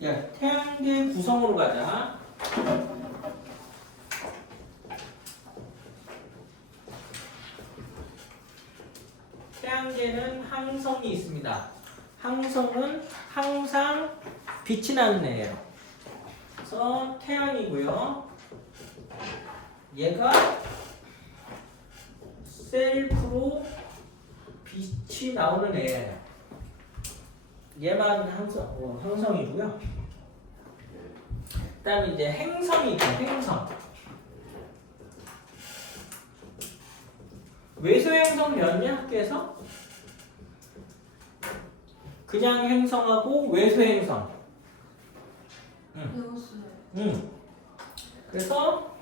야, 태양계 구성으로 가자. 태양계는 항성이 있습니다. 항성은 항상 빛이 나는 애예요. 그래서 태양이고요. 얘가 셀프로 빛이 나오는 애예요. 얘만 항성이고요. 그 다음에 이제 행성이 있죠. 행성. 외소행성 배웠냐? 학교에서? 그냥 행성하고 외소행성. 배웠어요. 그래서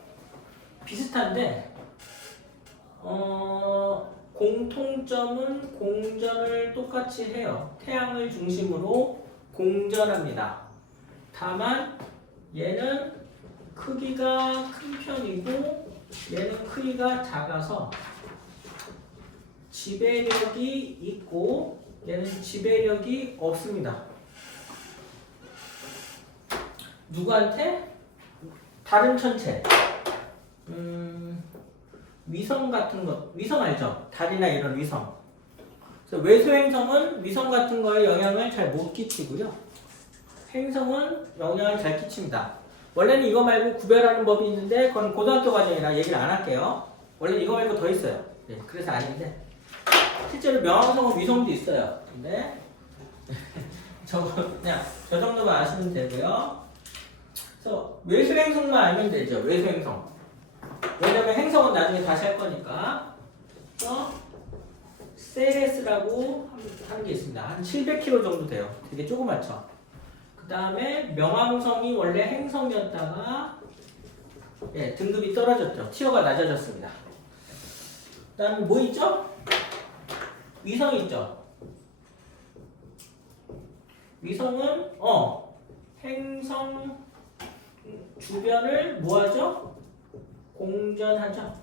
비슷한데 공통점은 공전을 똑같이 해요. 태양을 중심으로 공전합니다. 다만 얘는 크기가 큰 편이고 얘는 크기가 작아서 지배력이 있고 얘는 지배력이 없습니다. 누구한테? 다른 천체. 위성 같은 것, 위성 알죠? 달이나 이런 위성. 그래서 외소행성은 위성 같은 거에 영향을 잘 못 끼치고요. 행성은 영향을 잘 끼칩니다. 원래는 이거 말고 구별하는 법이 있는데 그건 고등학교 과정이라 얘기를 안 할게요. 원래 이거 말고 더 있어요. 네, 그래서 아닌데 실제로 명왕성은 위성도 있어요. 근데 그냥 저 정도만 아시면 되고요. 그래서 외소행성만 알면 되죠. 외소행성. 왜냐면 행성은 나중에 다시 할 거니까. 그래서 세레스라고 하는 게 있습니다. 한 700km 정도 돼요. 되게 조그맣죠. 그 다음에 명왕성이 원래 행성이었다가 등급이 떨어졌죠. 티어가 낮아졌습니다. 그 다음에 뭐 있죠? 위성이 있죠. 위성은 행성 주변을 뭐하죠? 공전하죠.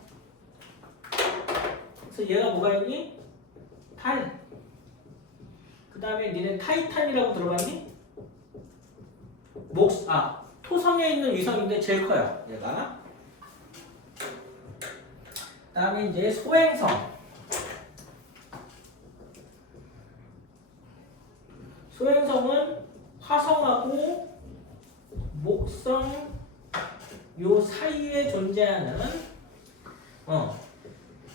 그래서 얘가 뭐가 있니? 달. 그 다음에 니네 타이탄이라고 들어봤니? 토성에 있는 위성인데 제일 커요. 얘가. 그 다음에 이제 소행성. 소행성은 화성하고 목성 요 사이에 존재하는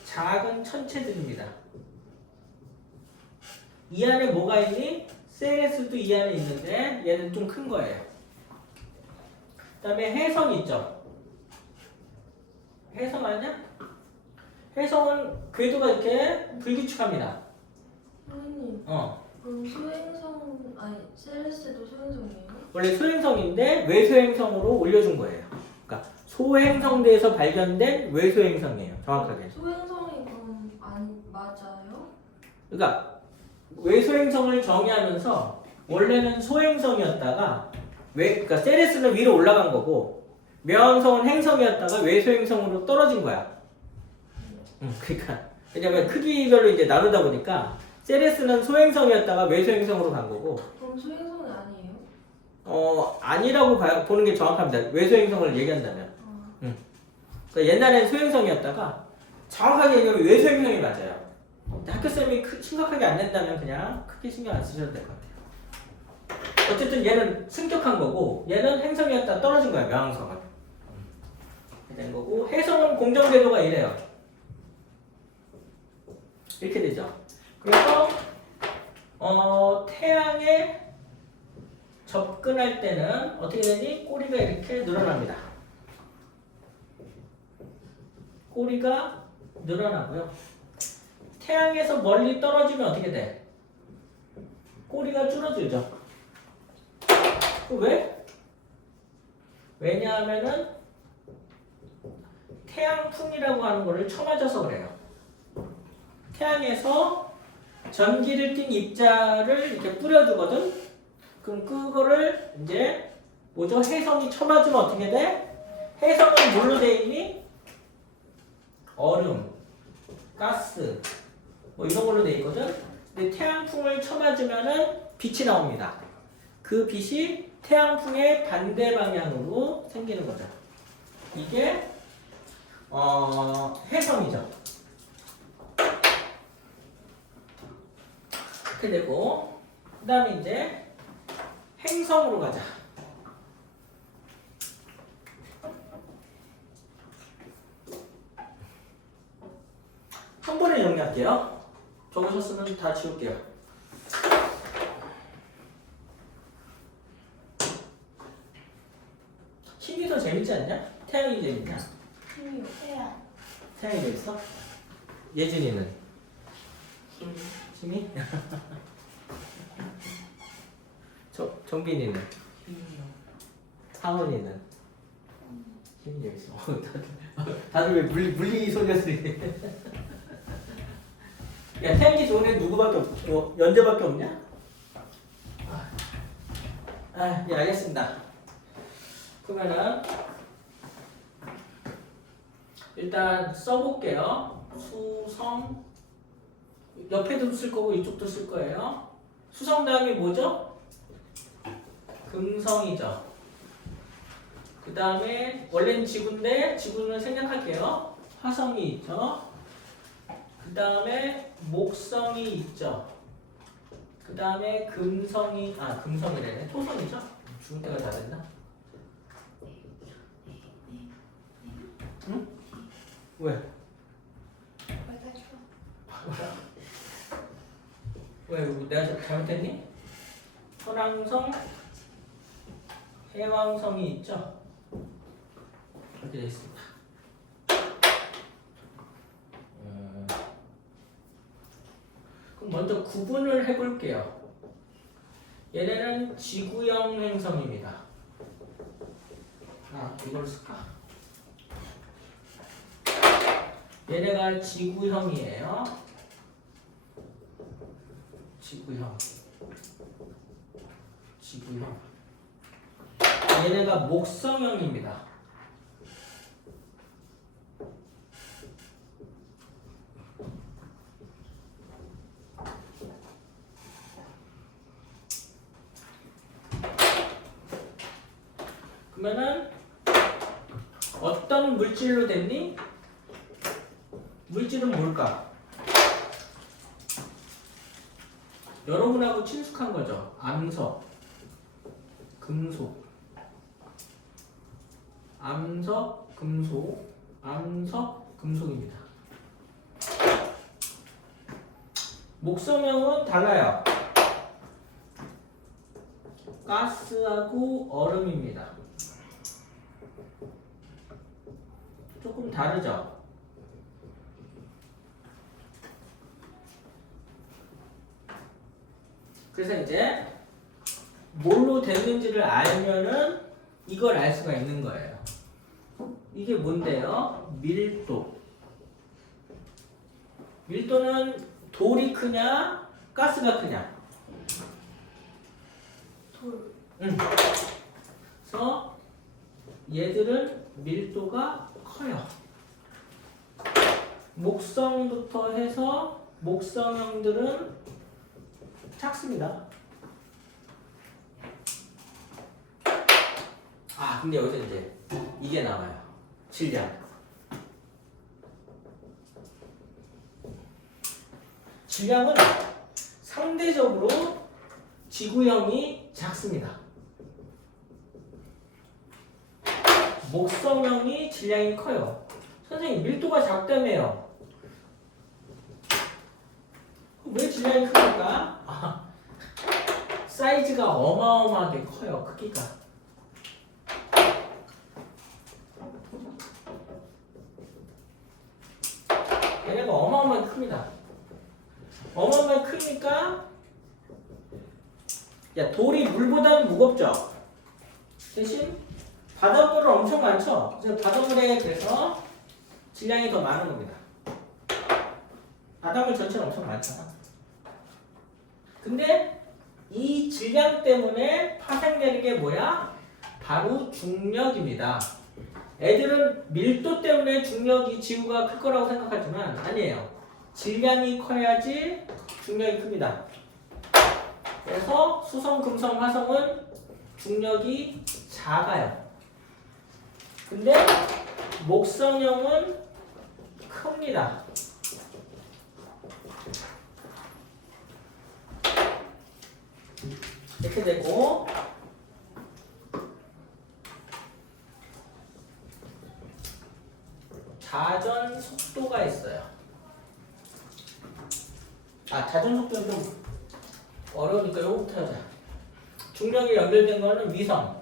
작은 천체들입니다. 이 안에 뭐가 있니? 세레스도 이 안에 있는데 얘는 좀 큰 거예요. 그 다음에 해성 있죠. 해성 아니야? 해성은 궤도가 이렇게 불규칙합니다. 선생님. 그럼 세레스도 소행성이에요? 원래 소행성인데 외소행성으로 올려준 거예요. 그러니까 소행성대에서 발견된 외소행성이에요. 정확하게. 소행성이 그럼 맞아요? 그러니까 외소행성을 정의하면서 원래는 소행성이었다가 그러니까 세레스는 위로 올라간 거고 명왕성은 행성이었다가 외소행성으로 떨어진 거야. 그러니까 왜냐면 크기별로 이제 나누다 보니까 세레스는 소행성이었다가 외소행성으로 간 거고. 그럼 소행성이 아니에요? 아니라고 보는 게 정확합니다. 외소행성을 얘기한다면. 그러니까 옛날엔 소행성이었다가 정확하게 얘기하면 외소행성이 맞아요. 학교쌤이 심각하게 안 낸다면 그냥 크게 신경 안 쓰셔도 될 것 같아요. 어쨌든 얘는 승격한 거고 얘는 행성이었다 떨어진 거야. 명왕성은. 된 거고 해성은 공전궤도가 이래요. 이렇게 되죠. 그래서 태양에 접근할 때는 어떻게 되니? 꼬리가 이렇게 늘어납니다. 꼬리가 늘어나고요. 태양에서 멀리 떨어지면 어떻게 돼? 꼬리가 줄어들죠. 왜? 왜냐하면은 태양풍이라고 하는 거를 쳐맞아서 그래요. 태양에서 전기를 띤 입자를 이렇게 뿌려주거든. 그럼 그거를 이제 뭐죠? 해성이 쳐맞으면 어떻게 돼? 해성은 뭘로 돼 있니? 얼음, 가스, 뭐 이런 걸로 돼 있거든. 근데 태양풍을 쳐맞으면은 빛이 나옵니다. 그 빛이 태양풍의 반대 방향으로 생기는 거죠. 이게 해성이죠. 이렇게 되고 그 다음에 이제 행성으로 가자. 한 번에 정리할게요. 적으셨으면 다 지울게요. 힘이 더 재밌지 않냐? 태양이 재밌냐? 힘이요. 태양. 태양이 재밌어? 예준이는? 힘이? 정빈이는? 상원이는? 힘이 재밌어. 다들 왜 물리 소녀들이 야, 태양이 좋은 애 누구밖에 연재밖에 없냐? 예, 알겠습니다. 그러면은 일단 써볼게요. 수성 옆에도 쓸 거고 이쪽도 쓸 거예요. 수성 다음이 뭐죠? 금성이죠. 그 다음에 원래는 지구인데 지구는 생략할게요. 화성이 있죠. 그 다음에 목성이 있죠. 그 다음에 금성이래네. 토성이죠? 죽을 때가 다 됐나? 응? 왜? 말다 좋아. 왜? 내가 잘못했니? 천왕성, 해왕성이 있죠? 이렇게 되어 있습니다. 그럼 먼저 구분을 해볼게요. 얘네는 지구형 행성입니다. 이걸 쓸까? 얘네가 지구형이에요. 지구형. 얘네가 목성형입니다. 그러면은 어떤 물질로 됐니? 물질은 뭘까? 여러분하고 친숙한 거죠. 암석, 금속, 암석, 금속입니다. 목성형은 달라요. 가스하고 얼음입니다. 조금 다르죠? 그래서 이제 뭘로 됐는지를 알면은 이걸 알 수가 있는 거예요. 이게 뭔데요? 밀도. 밀도는 돌이 크냐, 가스가 크냐? 돌. 그래서 얘들은 밀도가 커요. 목성부터 해서 목성형들은 작습니다. 근데 여기서 이제 이게 나와요. 질량. 질량은 상대적으로 지구형이 작습니다. 목성형이 질량이 커요. 선생님, 밀도가 작다며요. 왜 질량이 크니까? 사이즈가 어마어마하게 커요. 크기가. 얘네가 어마어마하게 큽니다. 어마어마하게 크니까 돌이 물보다는 무겁죠. 대신 바닷물은 엄청 많죠. 그래서 바닷물에 그래서 질량이 더 많은 겁니다. 바닷물 전체는 엄청 많잖아. 근데 이 질량 때문에 파생되는 게 뭐야? 바로 중력입니다. 애들은 밀도 때문에 중력이 지구가 클 거라고 생각하지만 아니에요. 질량이 커야지 중력이 큽니다. 그래서 수성, 금성, 화성은 중력이 작아요. 근데 목성형은 큽니다. 이렇게 되고 자전 속도가 있어요. 자전 속도는 좀 어려우니까 요거부터 하자. 중력이 연결된 거는 위성.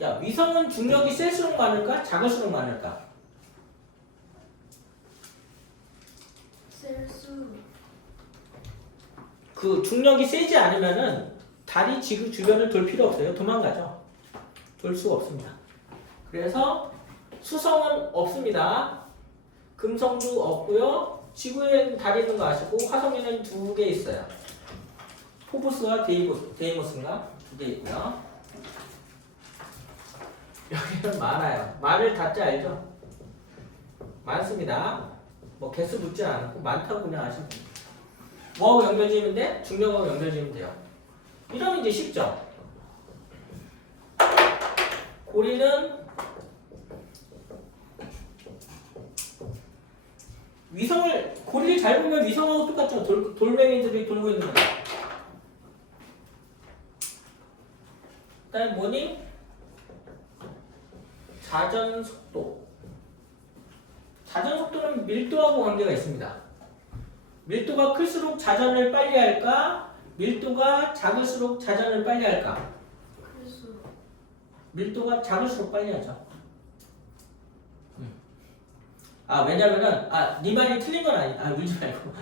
야, 위성은 중력이 셀수록 많을까? 작을수록 많을까? 셀수. 그 중력이 세지 않으면은 달이 지구 주변을 돌 필요 없어요. 도망가죠. 돌 수가 없습니다. 그래서 수성은 없습니다. 금성도 없고요. 지구에는 달이 있는 거 아시고 화성에는 2개 있어요. 포보스와 데이모스인가? 2개 있고요. 여기는 많아요. 말을 닫자 알죠? 많습니다. 뭐 개수 묻지 않고 많다고 그냥 아시면 됩니다. 뭐하고 연결지으면 돼? 중력하고 연결지으면 돼요. 이러면 이제 쉽죠? 고리는 고리를 잘 보면 위성하고 똑같죠? 돌멩이들이 돌고 있는 거죠. 그 다음에 뭐니? 자전 속도. 자전 속도는 밀도하고 관계가 있습니다. 밀도가 클수록 자전을 빨리 할까? 밀도가 작을수록 자전을 빨리 할까? 그래서 밀도가 작을수록 빨리 하죠. 왜냐면은, 네 말이 틀린 건 울지 말고.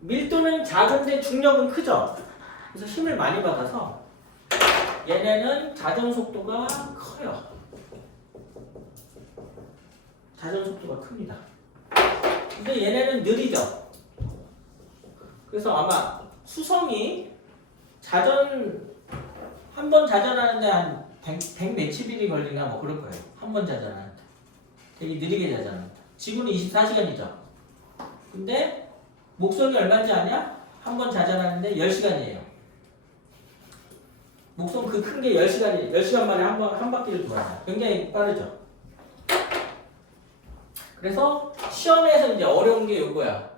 밀도는 작은데 중력은 크죠? 그래서 힘을 많이 받아서 얘네는 자전 속도가 커요. 자전 속도가 큽니다. 근데 얘네는 느리죠? 그래서 아마 수성이 한 번 자전하는데 한 100 몇십 일이 걸리나 뭐 그럴 거예요. 한 번 자전하는데. 되게 느리게 자전합니다. 지구는 24시간이죠. 근데 목성이 얼마인지 아냐? 한 번 자전하는데 10시간이에요. 목성 그 큰 게 10시간 만에 한 바퀴를 돌아요. 굉장히 빠르죠. 그래서 시험에서 이제 어려운 게 요거야.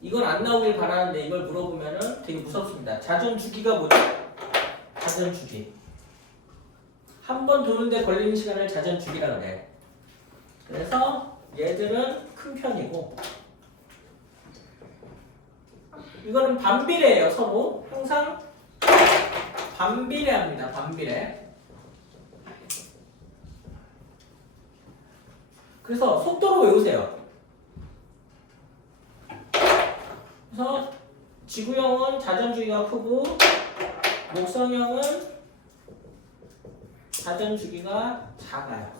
이건 안 나오길 바라는데 이걸 물어보면은 되게 무섭습니다. 자전 주기가 뭐죠? 자전 주기. 한 번 도는데 걸리는 시간을 자전 주기라 그래. 그래서 얘들은 큰 편이고 이거는 반비례예요. 서로 항상 반비례합니다. 반비례. 그래서 속도로 외우세요. 그래서 지구형은 자전주기가 크고 목성형은 자전주기가 작아요.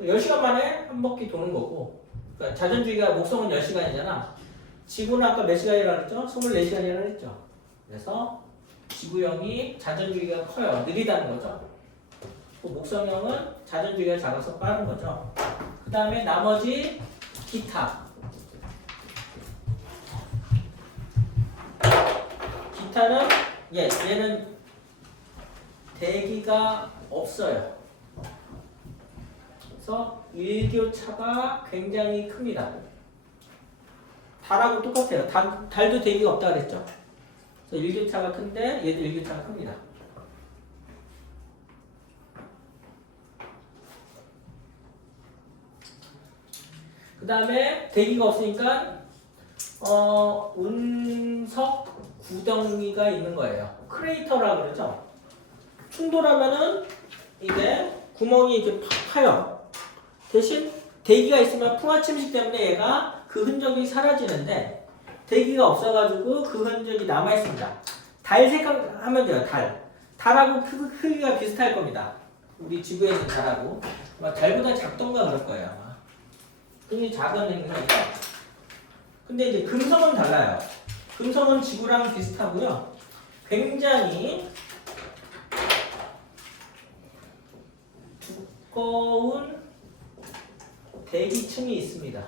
10시간 만에 한 바퀴 도는 거고, 그러니까 자전주기가 목성은 10시간이잖아. 지구는 아까 몇 시간이라고 했죠? 24시간이라고 했죠. 그래서 지구형이 자전주기가 커요. 느리다는 거죠. 목성형은 자전주기가 작아서 빠른 거죠. 그 다음에 나머지 기타. 기타는 얘는 대기가 없어요. 그래서 일교차가 굉장히 큽니다. 달하고 똑같아요. 달도 대기가 없다 그랬죠. 그래서 일교차가 큰데 얘도 일교차가 큽니다. 그 다음에 대기가 없으니까 운석 구덩이가 있는 거예요. 크레이터라고 그러죠. 충돌하면은 이게 구멍이 이렇게 팍 파요. 대신 대기가 있으면 풍화침식 때문에 얘가 그 흔적이 사라지는데 대기가 없어가지고 그 흔적이 남아 있습니다. 달 생각하면 돼요. 달하고 크기가 비슷할 겁니다. 우리 지구에 있는 달하고 아마 달보다 작던가 그럴 거예요. 아마. 굉장히 작은 행성이죠. 근데 이제 금성은 달라요. 금성은 지구랑 비슷하고요. 굉장히 두꺼운 대기층이 있습니다.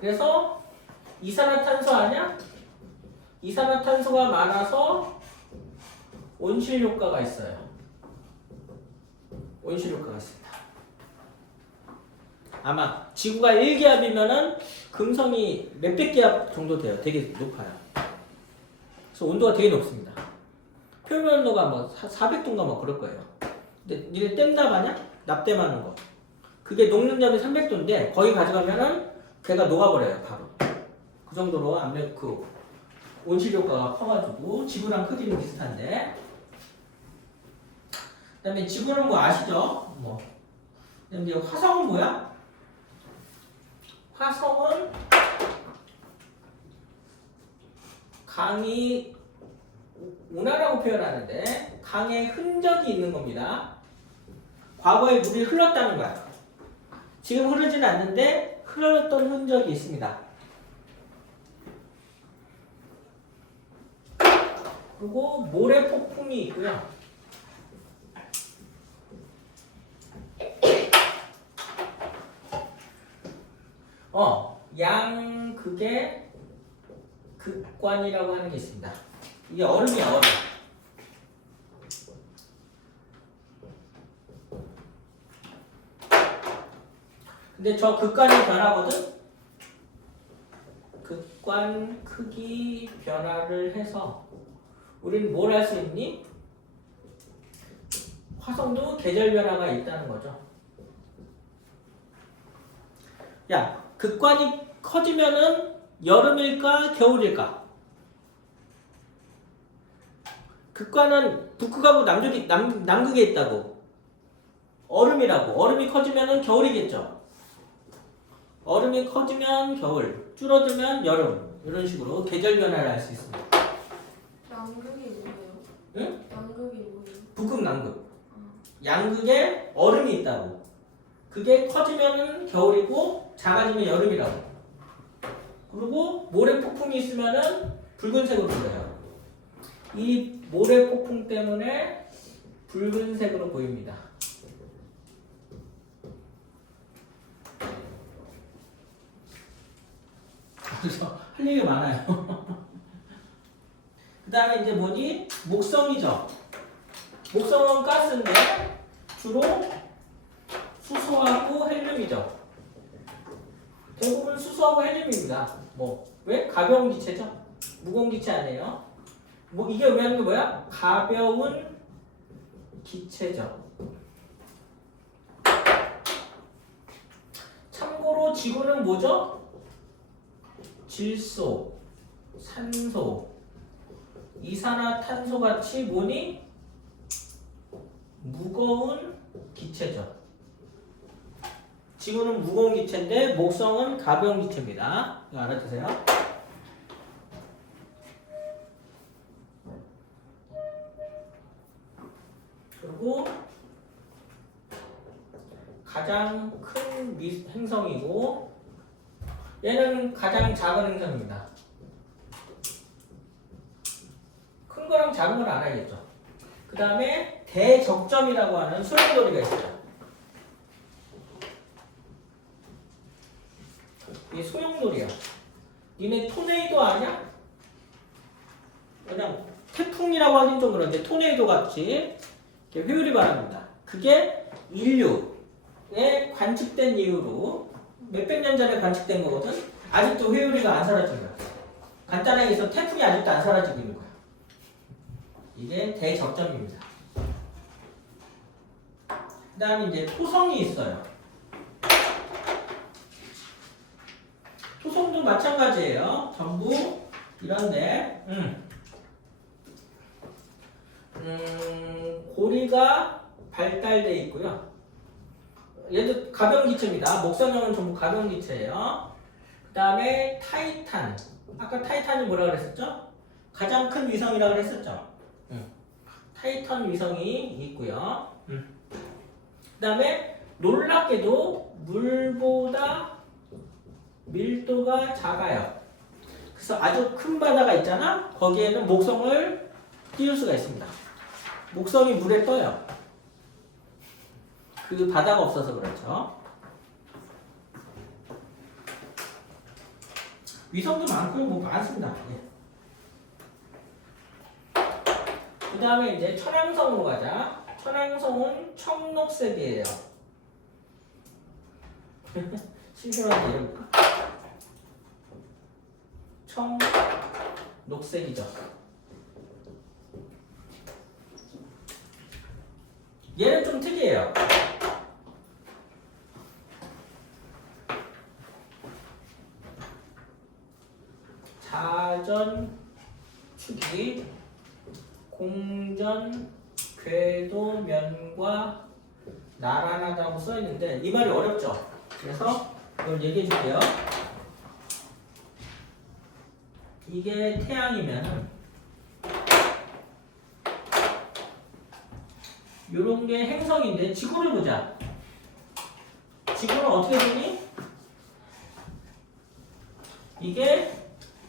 그래서 이산화탄소 아니야? 이산화탄소가 많아서 온실 효과가 있어요. 온실 효과가 있습니다. 아마 지구가 1기압이면은 금성이 몇백 기압 정도 돼요. 되게 높아요. 그래서 온도가 되게 높습니다. 표면 온도가 뭐 400도인가 뭐 그럴 거예요. 근데 니네 땜납 아냐? 납땜하는 거. 그게 녹는 점이 300도인데 거기 가져가면은 걔가 녹아버려요. 바로. 그 정도로 압력 그 온실 효과가 커가지고 지구랑 크기는 비슷한데. 그다음에 지구는 뭐 아시죠? 뭐. 그다음에 이제 화성은 뭐야? 화성은 강이 운하라고 표현하는데 강에 흔적이 있는 겁니다. 과거에 물이 흘렀다는 거야. 지금 흐르진 않는데 흘렀던 흔적이 있습니다. 그리고 모래 폭풍이 있고요. 양극의 극관이라고 하는 게 있습니다. 이게 얼음이야, 얼음. 근데 저 극관이 변하거든? 극관 크기 변화를 해서 우리는 뭘 할 수 있니? 화성도 계절 변화가 있다는 거죠. 야, 극관이 커지면은 여름일까 겨울일까? 극관은 북극하고 남극에 있다고. 얼음이라고. 얼음이 커지면은 겨울이겠죠. 얼음이 커지면 겨울, 줄어들면 여름. 이런 식으로 계절 변화를 할 수 있습니다. 양극이 뭐예요? 응? 양극이 뭐예요? 북극, 남극. 양극에 얼음이 있다고. 그게 커지면은 겨울이고 작아지면 여름이라고. 그리고 모래 폭풍이 있으면은 붉은색으로 보여요. 이 모래 폭풍 때문에 붉은색으로 보입니다. 그래서 할 얘기가 많아요. 그 다음에 이제 뭐니? 목성이죠. 목성은 가스인데 주로 수소하고 헬륨이죠. 대부분 수소하고 헬륨입니다. 뭐 왜? 가벼운 기체죠. 무거운 기체 아니에요. 뭐 이게 의미하는 게 뭐야? 가벼운 기체죠. 참고로 지구는 뭐죠? 질소, 산소, 이산화탄소 같이 뭐니? 무거운 기체죠. 지구는 무거운 기체인데 목성은 가벼운 기체입니다. 이거 알아두세요. 그리고 가장 큰 행성이고 얘는 가장 작은 행성입니다. 큰 거랑 작은 걸 알아야겠죠. 그 다음에 대적점이라고 하는 소용돌이가 있어요. 이게 소용돌이야. 니네 토네이도 아냐? 그냥 태풍이라고 하긴 좀 그런데 토네이도 같이 이렇게 회오리 바랍니다. 그게 인류에 관측된 이후로 몇백 년 전에 관측된 거거든? 아직도 회오리가 안 사라진 거야. 간단하게 해서 태풍이 아직도 안 사라지고 있는 거야. 이게 대적점입니다. 그 다음에 이제 토성이 있어요. 토성도 마찬가지예요. 전부 이런데 고리가 발달돼 있고요. 얘도 가벼운 기체입니다. 목성형은 전부 가벼운 기체예요. 그 다음에 타이탄. 아까 타이탄이 뭐라 그랬었죠? 가장 큰 위성이라 그랬었죠? 타이탄 위성이 있고요. 그 다음에 놀랍게도 물보다 밀도가 작아요. 그래서 아주 큰 바다가 있잖아? 거기에는 목성을 띄울 수가 있습니다. 목성이 물에 떠요. 그 바다가 없어서 그렇죠. 위성도 많고요. 뭐 많습니다. 예. 그 다음에 이제 천왕성으로 가자. 천왕성은 청록색이에요. 심심한데 이름 청록색이죠. 얘는 좀 특이해요. 자전 축이 공전 궤도면과 나란하다고 써 있는데 이 말이 어렵죠. 그래서 이걸 얘기해 줄게요. 이게 태양이면 요런 게 행성인데 지구를 보자. 지구는 어떻게 되니? 이게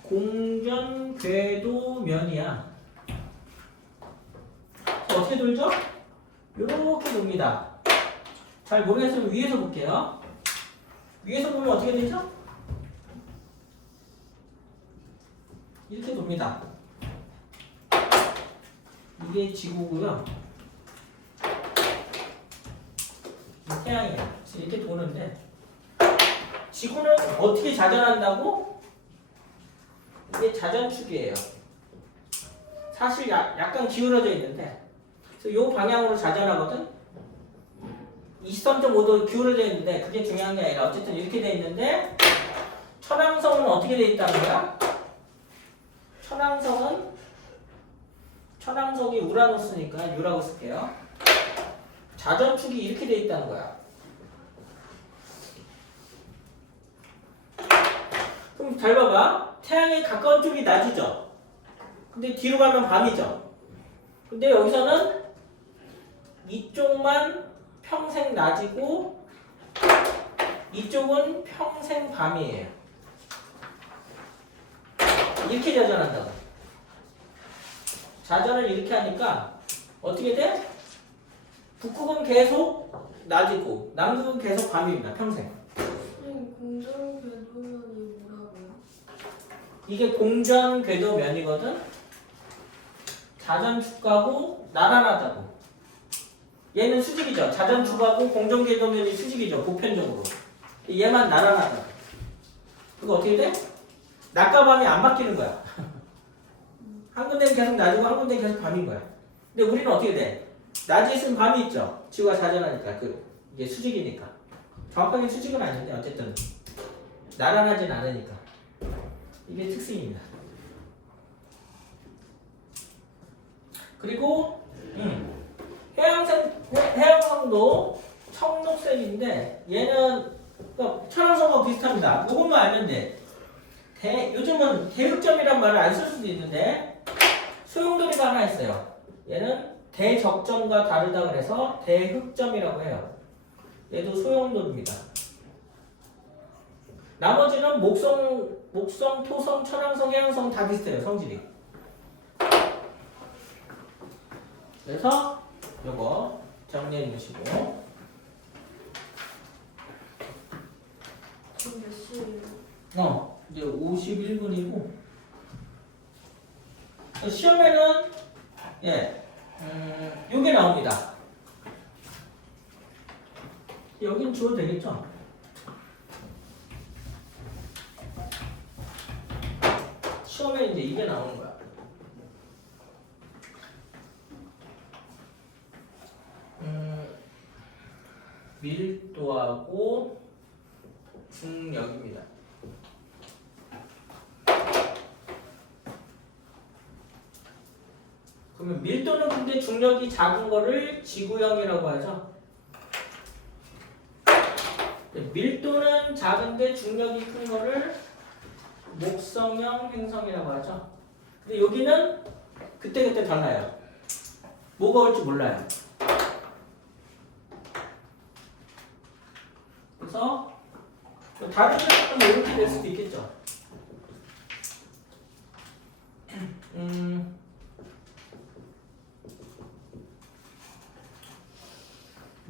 공전 궤도면이야. 어떻게 돌죠? 요렇게 돕니다. 잘 모르겠으면 위에서 볼게요. 위에서 보면 어떻게 되죠? 이렇게 돕니다. 이게 지구고요. 이 태양이에요. 그래서 이렇게 도는데 지구는 어떻게 자전한다고? 이게 자전축이에요. 사실 약간 기울어져 있는데 그래서 이 방향으로 자전하거든. 23.5도 기울어져 있는데 그게 중요한 게 아니라 어쨌든 이렇게 돼 있는데 천왕성은 어떻게 돼 있다는 거야? 천왕성이 우라노스니까 U라고 쓸게요. 자전축이 이렇게 돼 있다는 거야. 그럼 잘 봐봐. 태양에 가까운 쪽이 낮이죠. 근데 뒤로 가면 밤이죠. 근데 여기서는 이쪽만 평생 낮이고 이쪽은 평생 밤이에요. 이렇게 자전한다고. 자전을 이렇게 하니까 어떻게 돼? 북극은 계속 낮이고 남극은 계속 밤입니다. 평생. 선생님 공전 궤도면이 뭐라고요? 이게 공전 궤도면이거든. 자전축하고 나란하다고. 얘는 수직이죠. 자전축하고 공전 궤도면이 수직이죠. 보편적으로. 얘만 나란하다. 그거 어떻게 돼? 낮과 밤이 안 바뀌는 거야. 한 군데는 계속 낮이고 한 군데는 계속 밤인 거야. 근데 우리는 어떻게 돼? 낮에 있으면 밤이 있죠. 지구가 자전하니까 이게 수직이니까. 정확하게 수직은 아닌데 어쨌든 나란하진 않으니까. 이게 특징입니다. 그리고 해양성도 청록색인데 얘는 천왕성하고 비슷합니다. 이것만 알면 돼. 요즘은 대흑점이란 말을 안 쓸 수도 있는데 소용돌이가 하나 있어요. 얘는 대적점과 다르다 그래서 대흑점이라고 해요. 얘도 소용돌입니다. 나머지는 목성, 토성, 천왕성, 해양성 다 비슷해요. 성질이. 그래서 요거 정리해 주시고 지금 몇 시예요? 이제 51분이고 시험에는 요게 나옵니다. 여긴 주어도 되겠죠? 시험에 이제 이게 나오는 거야. 밀도하고 중력입니다. 그러면 밀도는 근데 중력이 작은 거를 지구형이라고 하죠. 밀도는 작은데 중력이 큰 거를 목성형 행성이라고 하죠. 근데 여기는 그때그때 달라요. 뭐가 올지 몰라요. 그래서 다른 데서는 이렇게 될 수도 있겠죠.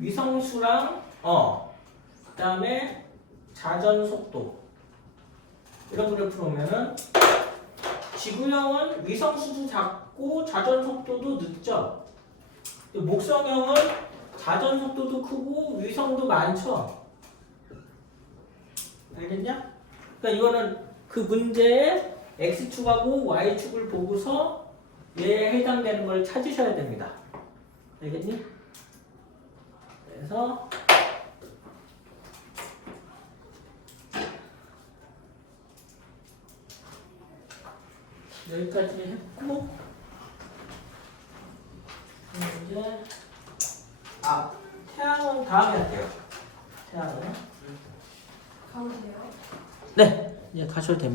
위성수랑 그다음에 자전 속도 이런 그래프를 보면은 지구형은 위성수도 작고 자전 속도도 늦죠. 목성형은 자전 속도도 크고 위성도 많죠. 알겠냐? 그러니까 이거는 그 문제의 x축하고 y축을 보고서 얘에 해당되는 걸 찾으셔야 됩니다. 알겠니? 그래서 여기까지 했고 이제 태양은 다음에 할게요. 태양은 가면 돼요? 네 이제 가셔도 됩니다.